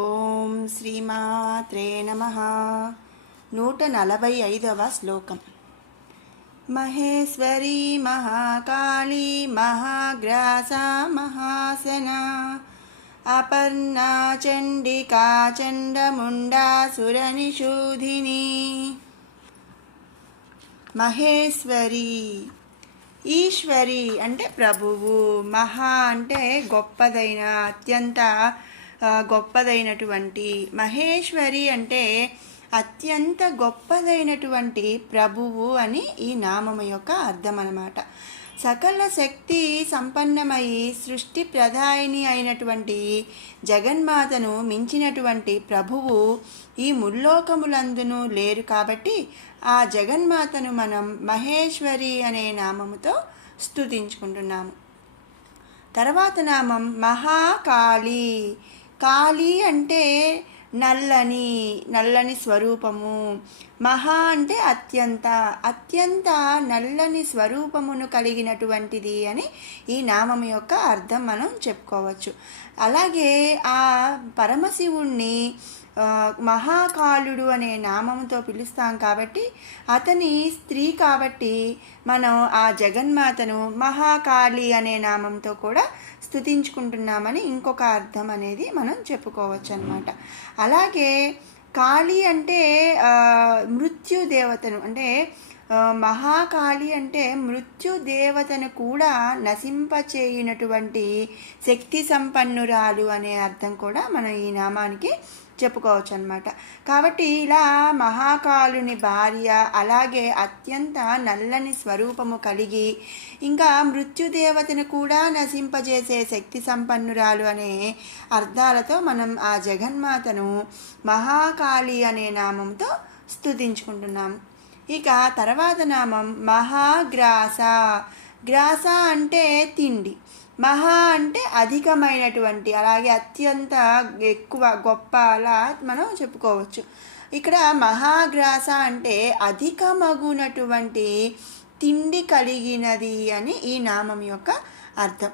ఓం శ్రీమాత్రే నమః. 145వ శ్లోకం. మహేశ్వరీ మహాకాళీ మహాగ్రాసా మహాసనా అపర్ణా చండికా చండముండా సురనిషూధిని. మహేశ్వరి, ఈశ్వరి అంటే ప్రభువు, మహా అంటే గొప్పదైన, అత్యంత గొప్పదైనటువంటి, మహేశ్వరి అంటే అత్యంత గొప్పదైనటువంటి ప్రభువు అని ఈ నామము యొక్క అర్థం అన్నమాట. సకల శక్తి సంపన్నమై సృష్టి ప్రదాయిని అయినటువంటి జగన్మాతను మించినటువంటి ప్రభువు ఈ ముల్లోకములందును లేరు. కాబట్టి ఆ జగన్మాతను మనం మహేశ్వరి అనే నామముతో స్తుతించుకుంటున్నాము. తర్వాత నామం మహాకాళి. కాళి అంటే నల్లని స్వరూపము. మహా అంటే అత్యంత నల్లని స్వరూపమును కలిగినటువంటిది అని ఈ నామం యొక్క అర్థం మనం చెప్పుకోవచ్చు. అలాగే ఆ పరమశివుణ్ణి మహాకాళుడు అనే నామముతో పిలుస్తాం. కాబట్టి అతని స్త్రీ కాబట్టి మనం ఆ జగన్మాతను మహాకాళి అనే నామంతో కూడా స్తుతించుకుంటున్నామని ఇంకొక అర్థం అనేది మనం చెప్పుకోవచ్చు అన్నమాట. అలాగే కాళి అంటే మృత్యుదేవతను, అంటే మహాకాళి అంటే మృత్యుదేవతను కూడా నశింపచేయునటువంటి శక్తి సంపన్నురాలు అనే అర్థం కూడా మనం ఈ నామానికి చెప్పుకోవచ్చు అన్నమాట. కాబట్టి ఇలా మహాకాళుని భార్య, అలాగే అత్యంత నల్లని స్వరూపము కలిగి, ఇంకా మృత్యుదేవతను కూడా నశింపజేసే శక్తి సంపన్నురాలు అనే అర్థాలతో మనం ఆ జగన్మాతను మహాకాళి అనే నామంతో స్తుతించుకుంటున్నాము. ఇక తర్వాత నామం మహాగ్రాస. గ్రాస అంటే తిండి, మహా అంటే అధికమైనటువంటి, అలాగే అత్యంత ఎక్కువ, గొప్ప అలా మనం చెప్పుకోవచ్చు. ఇక్కడ మహాగ్రాస అంటే అధికమగునటువంటి తిండి కలిగినది అని ఈ నామం యొక్క అర్థం.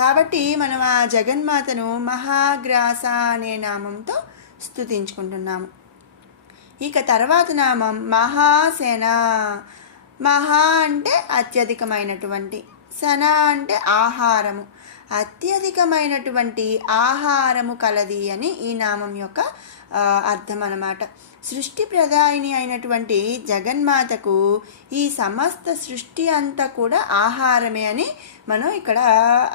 కాబట్టి మనం ఆ జగన్మాతను మహాగ్రాస అనే నామంతో స్తుతించుకుంటున్నాము. ఇక తర్వాత నామం మహాసేన. మహా అంటే అత్యధికమైనటువంటి, సన అంటే ఆహారము, అత్యధికమైనటువంటి ఆహారము కలది అని ఈ నామం యొక్క అర్థం అన్నమాట. సృష్టి ప్రదాయిని అయినటువంటి జగన్మాతకు ఈ సమస్త సృష్టి అంతా కూడా ఆహారమే అని మనం ఇక్కడ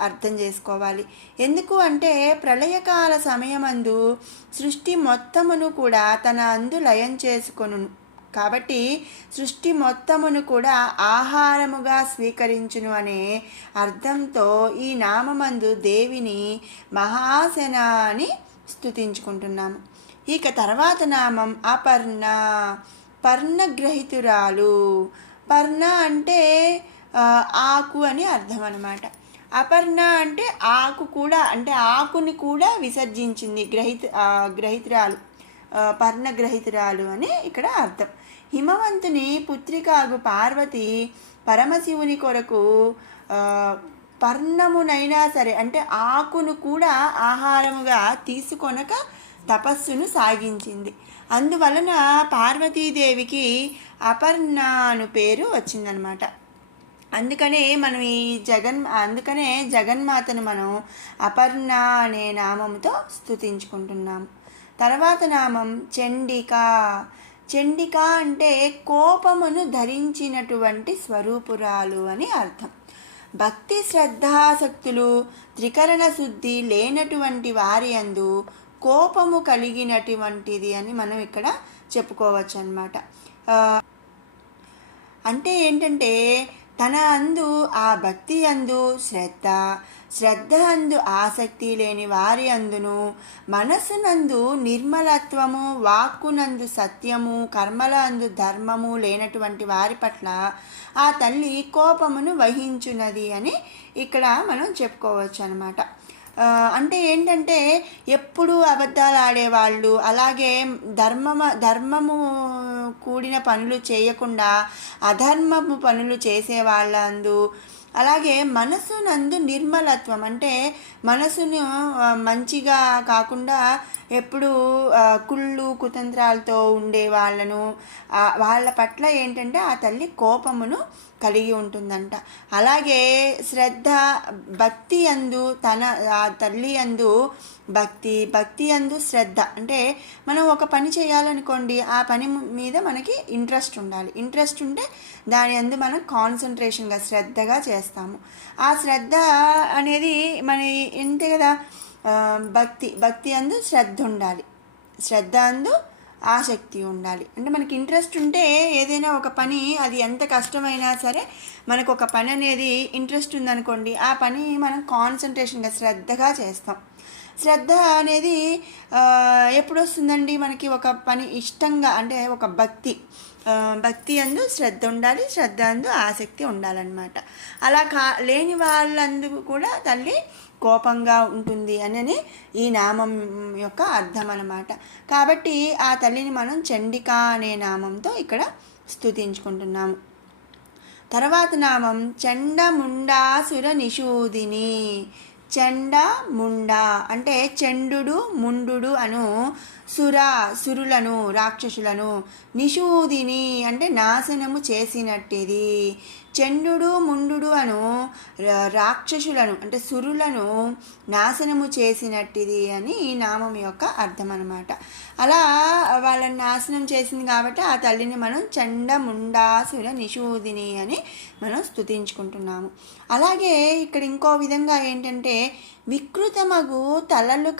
అర్థం చేసుకోవాలి. ఎందుకు అంటే ప్రళయకాల సమయమందు సృష్టి మొత్తమును కూడా తన అందు లయం చేసుకొను. కాబట్టి సృష్టి మొత్తమును కూడా ఆహారముగా స్వీకరించును అనే అర్థంతో ఈ నామమందు దేవిని మహాసేన అని స్తుతించుకుంటున్నాము. ఇక తర్వాత నామం అపర్ణ. పర్ణగ్రహితురాలు. పర్ణ అంటే ఆకు అని అర్థం అన్నమాట. అపర్ణ అంటే ఆకు కూడా, అంటే ఆకుని కూడా విసర్జించింది, గ్రహితురాలు, పర్ణగ్రహితురాలు అని ఇక్కడ అర్థం. హిమవంతుని పుత్రికాగు పార్వతి పరమశివుని కొరకు పర్ణమునైనా సరే, అంటే ఆకును కూడా ఆహారముగా తీసుకొనక తపస్సును సాగించింది. అందువలన పార్వతీదేవికి అపర్ణ అను పేరు వచ్చిందనమాట. అందుకనే మనం అందుకనే జగన్మాతను మనం అపర్ణ అనే నామంతో స్తుతించుకుంటున్నాము. తర్వాత నామం చండిక. చండిక అంటే కోపమును ధరించినటువంటి స్వరూపురాలు అని అర్థం. భక్తి శ్రద్ధాసక్తులు త్రికరణ శుద్ధి లేనటువంటి వారి యందు కోపము కలిగినటువంటిది అని మనం ఇక్కడ చెప్పుకోవచ్చు అన్నమాట. అంటే ఏంటంటే తన అందు ఆ భక్తి అందు శ్రద్ధ అందు ఆసక్తి లేని వారి అందును, మనస్సునందు నిర్మలత్వము, వాక్కునందు సత్యము, కర్మల అందు ధర్మము లేనటువంటి వారి పట్ల ఆ తల్లి కోపమును వహించున్నది అని ఇక్కడ మనం చెప్పుకోవచ్చు అన్నమాట. అంటే ఏంటంటే ఎప్పుడు అబద్ధాలు ఆడేవాళ్ళు, అలాగే ధర్మము కూడిన పనులు చేయకుండా అధర్మము పనులు చేసేవాళ్ళందు, అలాగే మనసునందు నిర్మలత్వం అంటే మనసును మంచిగా కాకుండా ఎప్పుడు కుళ్ళు కుతంత్రాలతో ఉండే వాళ్ళను వాళ్ళ పట్ల ఏంటంటే ఆ తల్లి కోపమును కలిగి ఉంటుందంట. అలాగే శ్రద్ధ భక్తి అందు ఆ తల్లి అందు భక్తి అందు శ్రద్ధ అంటే మనం ఒక పని చేయాలనుకోండి, ఆ పని మీద మనకి ఇంట్రెస్ట్ ఉండాలి. ఇంట్రెస్ట్ ఉంటే దాని అందు మనం కాన్సన్ట్రేషన్గా శ్రద్ధగా చేస్తాము. ఆ శ్రద్ధ అనేది మన ఇంతే కదా. భక్తి అందు శ్రద్ధ ఉండాలి, శ్రద్ధ అందు ఆసక్తి ఉండాలి. అంటే మనకి ఇంట్రెస్ట్ ఉంటే ఏదైనా ఒక పని, అది ఎంత కష్టమైనా సరే మనకు ఒక పని అనేది ఇంట్రెస్ట్ ఉందనుకోండి, ఆ పని మనం కాన్సన్ట్రేషన్గా శ్రద్ధగా చేస్తాం. శ్రద్ధ అనేది ఎప్పుడు వస్తుందండి మనకి? ఒక పని ఇష్టంగా, అంటే ఒక భక్తి అందు శ్రద్ధ ఉండాలి, శ్రద్ధ అందు ఆసక్తి ఉండాలన్నమాట. అలా లేని వాళ్ళందుకు కూడా తల్లి కోపంగా ఉంటుంది అని ఈ నామం యొక్క అర్థం అన్నమాట. కాబట్టి ఆ తల్లిని మనం చండిక అనే నామంతో ఇక్కడ స్తుతించుకుంటున్నాము. తర్వాత నామం చండముండాసుర నిషూదిని. చండ ముండ అంటే చండు ముండు అను సురులను రాక్షసులను, నిషూదిని అంటే నాశనము చేసినట్టిది. చండు ముండు అను రాక్షసులను అంటే సురులను నాశనము చేసినట్టిది అని ఈ నామం యొక్క అర్థం అన్నమాట. అలా వాళ్ళని నాశనం చేసింది కాబట్టి ఆ తల్లిని మనం చండముండాసుర నిషూదిని అని మనం స్తుతించుకుంటున్నాము. అలాగే ఇక్కడ ఇంకో విధంగా ఏంటంటే వికృతమగు తలలు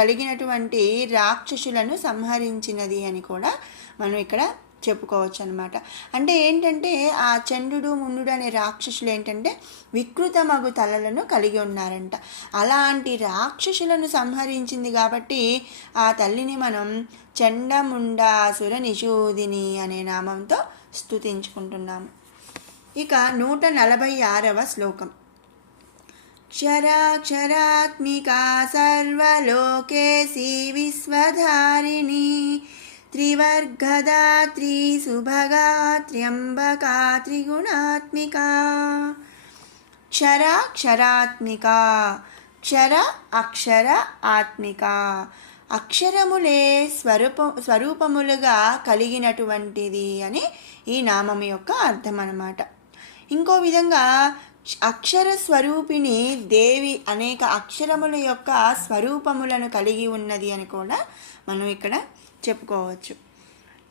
కలిగినటువంటి రాక్షసులను సంహరించినది అని కూడా మనం ఇక్కడ చెప్పుకోవచ్చు అనమాట. అంటే ఏంటంటే ఆ చండు ముండు అనే రాక్షసులు ఏంటంటే వికృతమగు తలలను కలిగి ఉన్నారంట. అలాంటి రాక్షసులను సంహరించింది కాబట్టి ఆ తల్లిని మనం చండముండాసుర నిషూదిని అనే నామంతో స్తుతించుకుంటున్నాము. ఇక 146వ శ్లోకం. క్షరాక్షరాత్మికా సర్వలోకేసి విశ్వధారిణి త్రివర్గదాత్రి సుభగా త్ర్యంబకా త్రిగుణాత్మికా. క్షరాక్షరాత్మిక, క్షర అక్షర ఆత్మిక, అక్షరములే స్వరూపములుగా కలిగినటువంటిది అని ఈ నామం యొక్క అర్థం అన్నమాట. ఇంకో విధంగా అక్షర స్వరూపిణి దేవి అనేక అక్షరముల యొక్క స్వరూపములను కలిగి ఉన్నది అని కూడా మనం ఇక్కడ చెప్పుకోవచ్చు.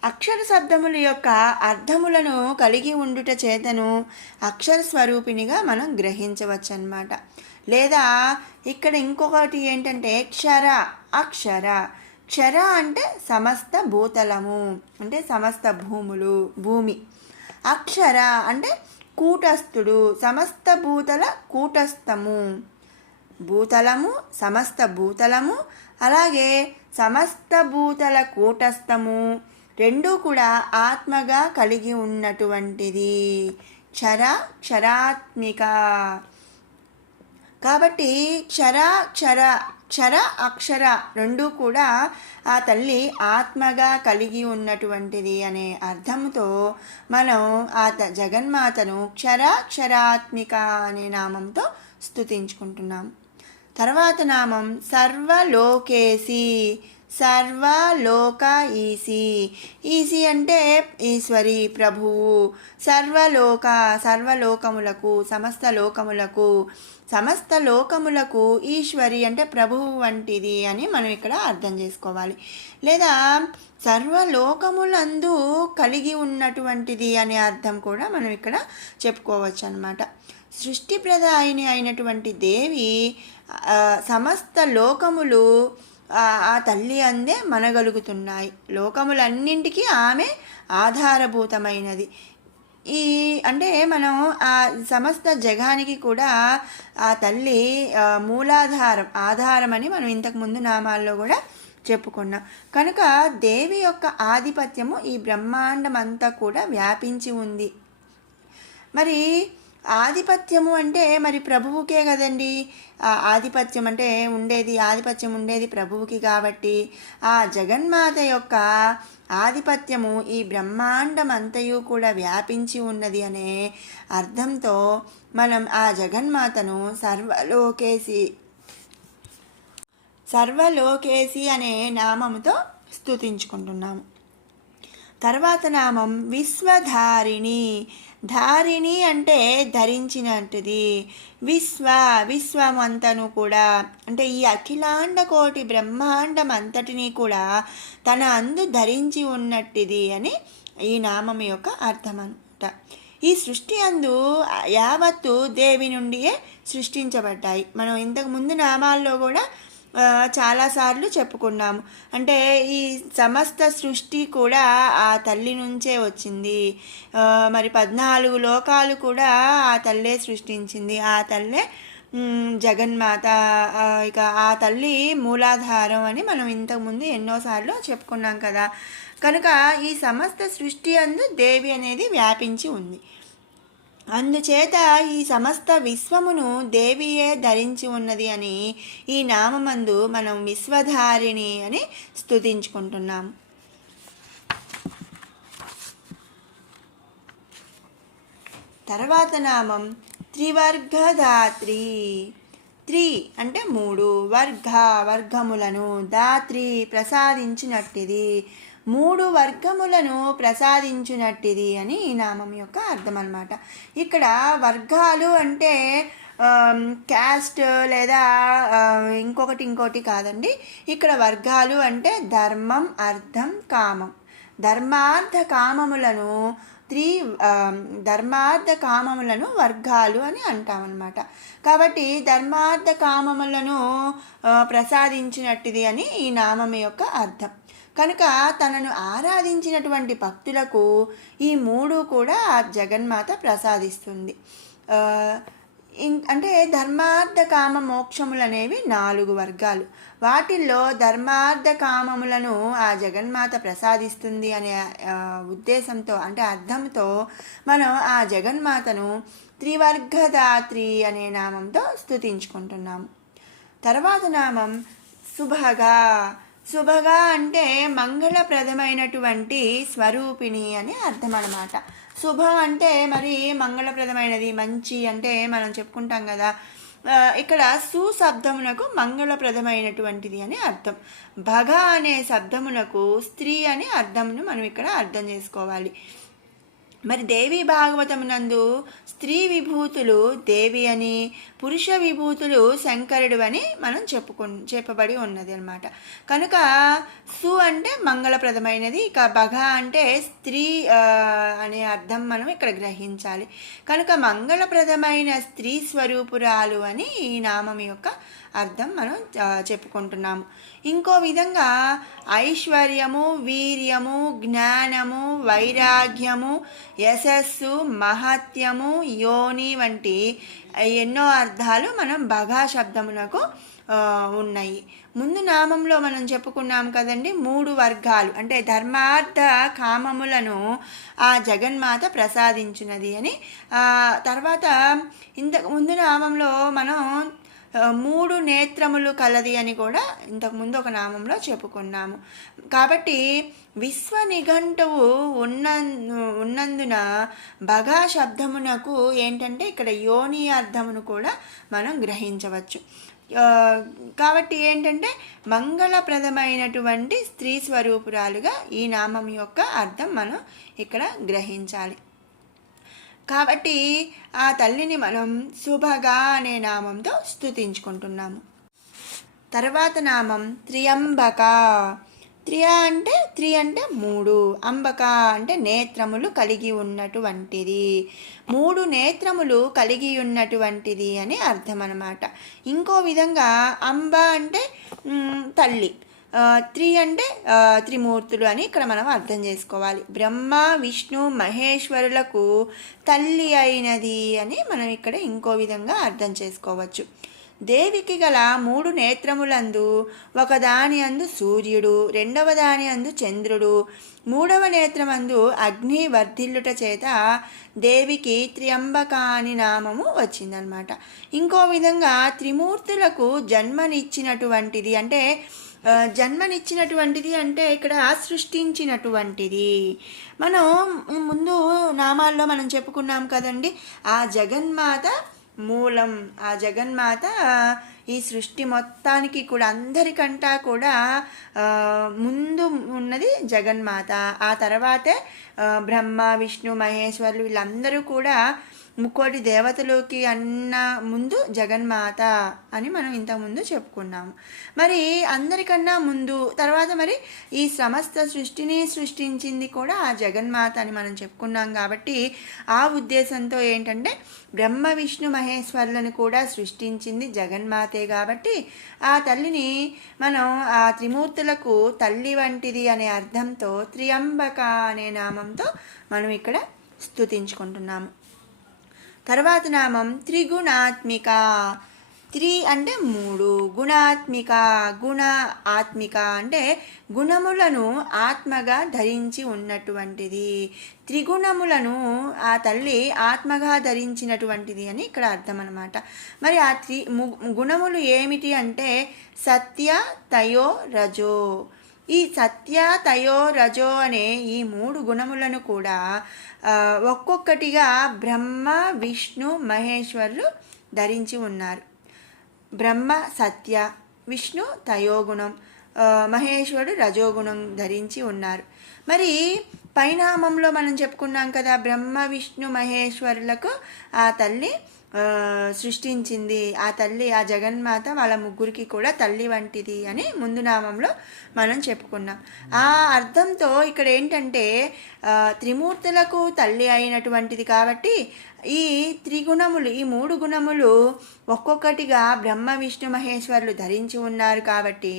అక్షర శబ్దముల యొక్క అర్థములను కలిగి ఉండుట చేతను అక్షర స్వరూపిణిగా మనం గ్రహించవచ్చు అన్నమాట. లేదా ఇక్కడ ఇంకొకటి ఏంటంటే క్షర అక్షర. క్షర అంటే సమస్త భూతలము, అంటే సమస్త భూమి. అక్షర అంటే కూటస్థుడు, సమస్త భూతల కూటస్థము. భూతలము సమస్త భూతలము, అలాగే సమస్త భూతల కూటస్థము రెండూ కూడా ఆత్మగా కలిగి ఉన్నటువంటిది క్షరాత్మిక. కాబట్టి క్షర అక్షర రెండూ కూడా ఆ తల్లి ఆత్మగా కలిగి ఉన్నటువంటిది అనే అర్థంతో మనం ఆ జగన్మాతను క్షరాత్మిక అనే నామంతో స్తుతించుకుంటున్నాం. తర్వాత నామం సర్వలోకేసి. సర్వలోక ఈసి అంటే ఈశ్వరి ప్రభువు. సర్వలోకములకు సమస్త లోకములకు ఈశ్వరి అంటే ప్రభువు వంటిది అని మనం ఇక్కడ అర్థం చేసుకోవాలి. లేదా సర్వలోకములందు కలిగి ఉన్నటువంటిది అనే అర్థం కూడా మనం ఇక్కడ చెప్పుకోవచ్చు అన్నమాట. సృష్టి ప్రదాయిని అయినటువంటి దేవి సమస్త లోకములు ఆ తల్లి అందే మనగలుగుతున్నాయి. లోకములన్నింటికీ ఆమె ఆధారభూతమైనది. అంటే మనం ఆ సమస్త జగానికి కూడా ఆ తల్లి ఆధారం అని మనం ఇంతకుముందు నామాల్లో కూడా చెప్పుకున్నాం. కనుక దేవి యొక్క ఆధిపత్యము ఈ బ్రహ్మాండం అంతా కూడా వ్యాపించి ఉంది. మరి ఆధిపత్యము అంటే మరి ప్రభువుకే కదండి ఆధిపత్యం అంటే ఆధిపత్యం ఉండేది ప్రభువుకి. కాబట్టి ఆ జగన్మాత యొక్క ఆధిపత్యము ఈ బ్రహ్మాండం అంతయు కూడా వ్యాపించి ఉన్నది అనే అర్థంతో మనం ఆ జగన్మాతను సర్వలోకేసి అనే నామముతో స్తుతించుకుంటున్నాము. తర్వాత నామం విశ్వధారిణి. ధారిణి అంటే ధరించినట్టుది. విశ్వమంతను కూడా అంటే ఈ అఖిలాండ కోటి బ్రహ్మాండం అంతటినీ కూడా తన అందు ధరించి ఉన్నట్టుది అని ఈ నామం యొక్క అర్థం అనమాట. ఈ సృష్టి అందు యావత్తు దేవి నుండియే సృష్టించబడ్డాయి. మనం ఇంతకు ముందు నామాల్లో కూడా చాలాసార్లు చెప్పుకున్నాము. అంటే ఈ సమస్త సృష్టి కూడా ఆ తల్లి నుంచే వచ్చింది. మరి 14 లోకాలు కూడా ఆ తల్లే సృష్టించింది. ఆ తల్లే జగన్మాత. ఇక ఆ తల్లి మూలాధారం అని మనం ఇంతకుముందు ఎన్నోసార్లు చెప్పుకున్నాం కదా. కనుక ఈ సమస్త సృష్టి అందు దేవి అనేది వ్యాపించి ఉంది. అందుచేత ఈ సమస్త విశ్వమును దేవియే ధరించి ఉన్నది అని ఈ నామందు మనం విశ్వధారిణి అని స్తుతించుకుంటున్నాము. తర్వాత నామం త్రివర్గదాత్రి. త్రి అంటే 3, వర్గములను, దాత్రి ప్రసాదించినట్టిది, 3 వర్గములను ప్రసాదించినట్టిది అని ఈ నామం యొక్క అర్థం అన్నమాట. ఇక్కడ వర్గాలు అంటే క్యాస్ట్ లేదా ఇంకోటి కాదండి. ఇక్కడ వర్గాలు అంటే ధర్మం, అర్థం, కామం. ధర్మార్థ కామములను ధర్మార్థ కామములను వర్గాలు అని అంటామన్నమాట. కాబట్టి ధర్మార్థ కామములను ప్రసాదించినట్టుది అని ఈ నామం యొక్క అర్థం. కనుక తనను ఆరాధించినటువంటి భక్తులకు ఈ 3 కూడా ఆ జగన్మాత ప్రసాదిస్తుంది. అంటే ధర్మార్థ కామ మోక్షములు అనేవి 4 వర్గాలు. వాటిల్లో ధర్మార్థ కామములను ఆ జగన్మాత ప్రసాదిస్తుంది అనే ఉద్దేశంతో అంటే అర్థంతో మనం ఆ జగన్మాతను త్రివర్గదాత్రి అనే నామంతో స్తుతించుకుంటున్నాము. తర్వాత నామం శుభగా. శుభగా అంటే మంగళప్రదమైనటువంటి స్వరూపిణి అని అర్థం అన్నమాట. శుభం అంటే మరి మంగళప్రదమైనది, మంచి అంటే మనం చెప్పుకుంటాం కదా. ఇక్కడ సుశబ్దమునకు మంగళప్రదమైనటువంటిది అని అర్థం. భగ అనే శబ్దమునకు స్త్రీ అని అర్థమును మనం ఇక్కడ అర్థం చేసుకోవాలి. మరి దేవి భాగవతమునందు స్త్రీ విభూతులు దేవి అని, పురుష విభూతులు శంకరుడు అని మనం చెప్పబడి ఉన్నది అనమాట. కనుక సు అంటే మంగళప్రదమైనది, ఇక భగ అంటే స్త్రీ అనే అర్థం మనం ఇక్కడ గ్రహించాలి. కనుక మంగళప్రదమైన స్త్రీ స్వరూపురాలు అని ఈ నామం యొక్క అర్థం మనం చెప్పుకుంటున్నాము. ఇంకో విధంగా ఐశ్వర్యము, వీర్యము, జ్ఞానము, వైరాగ్యము, యశస్సు, మహత్యము, యోని వంటి ఎన్నో అర్థాలు మనం భగా శబ్దమునకు ఉన్నాయి. ముందు నామంలో మనం చెప్పుకున్నాం కదండి, 3 వర్గాలు అంటే ధర్మార్థ కామములను ఆ జగన్మాత ప్రసాదించినది అని. తర్వాత ఇంతకు ముందు నామంలో మనం 3 నేత్రములు కలది అని కూడా ఇంతకుముందు ఒక నామంలో చెప్పుకున్నాము. కాబట్టి విశ్వ నిఘంటువు ఉన్నందున భగా శబ్దమునకు ఏంటంటే ఇక్కడ యోని అర్థమును కూడా మనం గ్రహించవచ్చు. కాబట్టి ఏంటంటే మంగళప్రదమైనటువంటి స్త్రీ స్వరూపురాలుగా ఈ నామం యొక్క అర్థం మనం ఇక్కడ గ్రహించాలి. కాబట్టి ఆ తల్లిని మనం శుభగా అనే నామంతో స్తుతించుకుంటున్నాము. తర్వాత నామం త్రియంబక. త్రి అంటే 3, అంబక అంటే నేత్రములు కలిగి ఉన్నటువంటిది, 3 నేత్రములు కలిగి ఉన్నటువంటిది అని అర్థం అన్నమాట. ఇంకో విధంగా అంబ అంటే తల్లి, త్రి అంటే త్రిమూర్తులు అని ఇక్కడ మనం అర్థం చేసుకోవాలి. బ్రహ్మ, విష్ణు, మహేశ్వరులకు తల్లి అయినది అని మనం ఇక్కడ ఇంకో విధంగా అర్థం చేసుకోవచ్చు. దేవికి గల 3 నేత్రములందు ఒకదాని అందు సూర్యుడు, రెండవ దాని అందు చంద్రుడు, 3వ నేత్రమందు అగ్ని వర్ధిల్లుట చేత దేవికి త్రియంబక అని నామము వచ్చిందనమాట. ఇంకో విధంగా త్రిమూర్తులకు జన్మనిచ్చినటువంటిది అంటే అంటే ఇక్కడ సృష్టించినటువంటిది. మనం ముందు నామాల్లో మనం చెప్పుకున్నాం కదండి, ఆ జగన్మాత మూలం, ఆ జగన్మాత ఈ సృష్టి మొత్తానికి కూడా అందరికంటా కూడా ముందు ఉన్నది జగన్మాత. ఆ తర్వాతే బ్రహ్మ, విష్ణు, మహేశ్వరులు వీళ్ళందరూ కూడా ముక్కోటి దేవతలోకి అన్న ముందు జగన్మాత అని మనం ఇంతకుముందు చెప్పుకున్నాము. మరి అందరికన్నా ముందు తర్వాత మరి ఈ సమస్త సృష్టిని సృష్టించింది కూడా ఆ జగన్మాత అని మనం చెప్పుకున్నాం. కాబట్టి ఆ ఉద్దేశంతో ఏంటంటే బ్రహ్మ, విష్ణు, మహేశ్వరులను కూడా సృష్టించింది జగన్మాతే. కాబట్టి ఆ తల్లిని మనం ఆ త్రిమూర్తులకు తల్లి వంటిది అనే అర్థంతో త్రియంబక అనే నామంతో మనం ఇక్కడ స్తుతించుకుంటున్నాము. తర్వాత నామం త్రిగుణాత్మిక. త్రి అంటే మూడు, గుణాత్మిక గుణ ఆత్మిక అంటే గుణములను ఆత్మగా ధరించి ఉన్నటువంటిది. త్రిగుణములను ఆ తల్లి ఆత్మగా ధరించినటువంటిది అని ఇక్కడ అర్థం అన్నమాట. మరి ఆ గుణములు ఏమిటి అంటే సత్య, తయో, రజో. ఈ సత్య, తయో, రజో అనే ఈ మూడు గుణములను కూడా ఒక్కొక్కటిగా బ్రహ్మ, విష్ణు, మహేశ్వరులు ధరించి ఉన్నారు. బ్రహ్మ సత్య, విష్ణు తయోగుణం, మహేశ్వరుడు రజోగుణం ధరించి ఉన్నారు. మరి పరిణామంలో మనం చెప్పుకున్నాం కదా, బ్రహ్మ, విష్ణు, మహేశ్వరులకు ఆ తల్లి సృష్టించింది. ఆ తల్లి, ఆ జగన్మాత వాళ్ళ ముగ్గురికి కూడా తల్లి వంటిది అని ముందు నామంలో మనం చెప్పుకున్నాం. ఆ అర్థంతో ఇక్కడ ఏంటంటే త్రిమూర్తులకు తల్లి అయినటువంటిది కాబట్టి ఈ త్రిగుణములు, ఈ మూడు గుణములు ఒక్కొక్కటిగా బ్రహ్మ, విష్ణు, మహేశ్వరులు ధరించి ఉన్నారు. కాబట్టి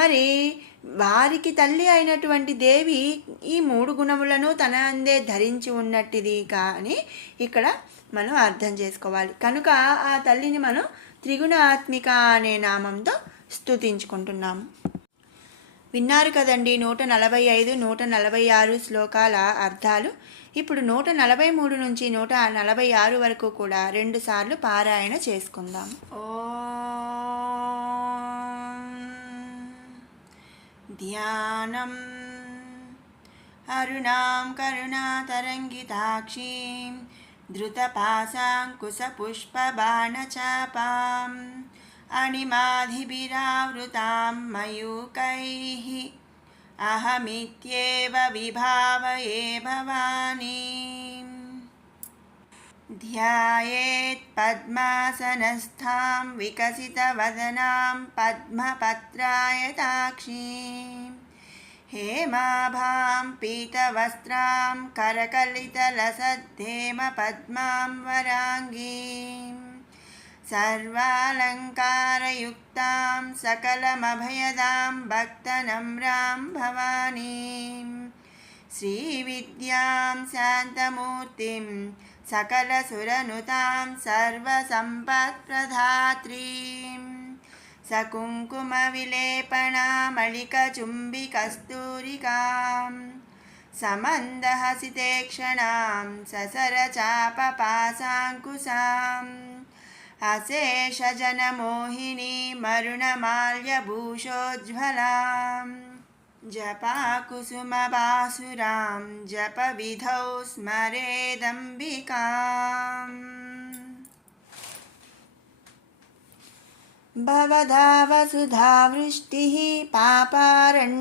మరి వారికి తల్లి అయినటువంటి దేవి ఈ మూడు గుణములను తన అందే ధరించి ఉన్నట్టిది కానీ ఇక్కడ మనం అర్థం చేసుకోవాలి. కనుక ఆ తల్లిని మనం త్రిగుణాత్మిక అనే నామంతో స్తుతించుకుంటున్నాము. విన్నారు కదండి 145, 146 శ్లోకాల అర్థాలు. ఇప్పుడు 143 నుంచి 146 వరకు కూడా 2 సార్లు పారాయణ చేసుకుందాం. ధ్యానం అరుణాం కరుణాతరంగితాక్షీం ధృతపాశాంకుశపుష్పబాణచాపాం అణిమాధిభిరావృతాం మయూకైః అహమిత్యేవ విభావయే భవానీం. ధ్యాయేత్ పద్మాసనస్థాం వికసితవదనాం పద్మపత్రాయతాక్షీం హేమాభాం పీతవస్త్రాం కరకలితలసద్ధేమ పద్మాం వరాంగీం సర్వాలంకారయుక్తాం సకలమభయదాం భక్తనమ్రాం భవానీం శ్రీవిద్యాం శాంతమూర్తిం సకలసురనుతాం సర్వసంపత్ప్రదాత్రీం సకుంకుమవిలేపనామళికచుంబికస్తూరికాం సమందహసితేక్షణాం ససరచాపపాశాంకుశాం అశేషజనమోహినీమరుణమాల్యభూషోజ్వలాం జపాకుసుమబాసురాం జపవిధౌ స్మరేదంబికాం. భవదావసుధావృష్టిః పాపారణ్యదవానలా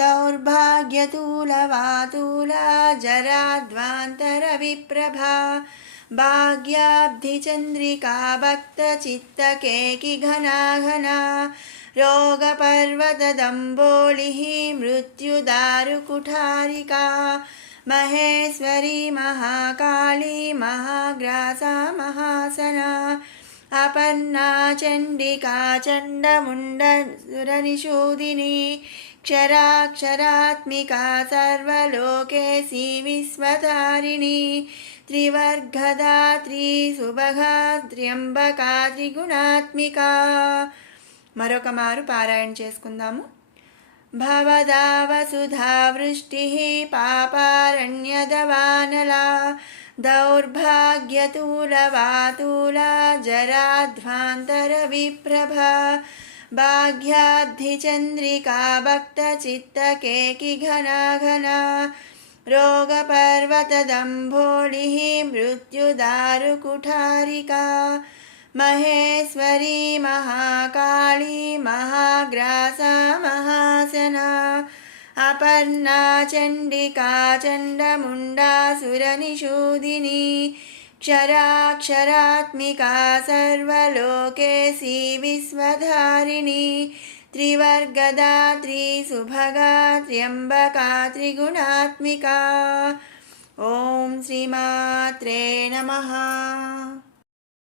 దౌర్భాగ్యతూలవాతూలా జరాధ్వాంతరవిప్రభా భాగ్యాబ్ధిచంద్రికా భక్తచిత్తకేకిఘనాఘనా రోగపర్వతదంబోళిః మృత్యుదారుకుఠారికా మహేశ్వరీ మహాకాళీ మహాగ్రాసా మహాసనా అపర్ణా చండికా చండముండసురనిషూదినీ క్షరాక్షరాత్మికా సర్వలోకేశీ విశ్వతారిణీ త్రివర్గదాత్రీ సుభగా త్ర్యంబకా త్రిగుణాత్మికా. మరొక మారు పారాయణ చేసుకుందాము. భవదావసుధావృష్టిః పాపారణ్యదవానలా దౌర్భాగ్యతూలవాతూలా జరాధ్వాంతరవిప్రభా భాగ్యాబ్ధిచంద్రికా భక్తచిత్తకేకిఘనాఘనా రోగపర్వతదంబోళిః మృత్యుదారుకుఠారికా महेश्वरी महाकाली महाग्रासा महासना अपर्णा चण्डिका चण्डमुण्डा सुरनिषूदिनी क्षराक्षरात्मिका सर्वलोकेशी विश्वधारिणी त्रिवर्गदा त्रिसुभगा त्र्यम्बका त्रिगुणात्मिका। ॐ श्रीमात्रे नमः।